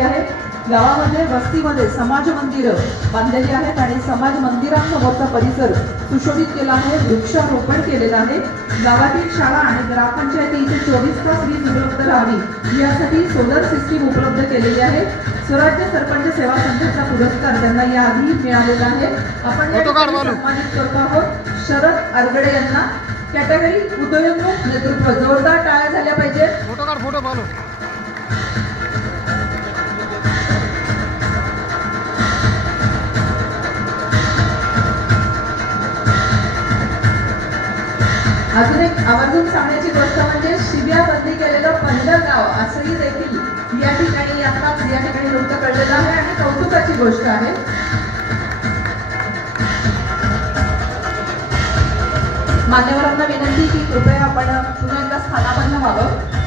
आहे गावामध्ये वस्तीमध्ये समाज मंदिरं बांधलेली आहेत आणि समाज मंदिरांसमोरचा परिसर सुशोभित केला आहे वृक्षारोपण केलेलं आहे. गावातील शाळा आणि ग्रामपंचायती इथे चोवीस तास वीज उपलब्ध राहावी यासाठी सोलर सिस्टीम उपलब्ध केलेली आहे. स्वराज्य सरपंच सेवा संघाचा पुरस्कार त्यांना याआधी मिळालेला आहे. आपण या. सन्मानित करतो आहोत. शरद आरगडे यांना. कॅटेगरी उदयोन्मुख नेतृत्व जोरदार टाळ्या झाल्या पाहिजेत. फोटो फोटो अजून एक आवर्जून सांगण्याची गोष्ट म्हणजे शिबिया बंदी केलेलं पंढरगाव असंही देखील या ठिकाणी आता या ठिकाणी नृत्य कळलेलं आहे आणि कौतुकाची गोष्ट आहे. मान्यवरांना विनंती की कृपया आपण पुन्हा एकदा स्थानापन्न व्हावं.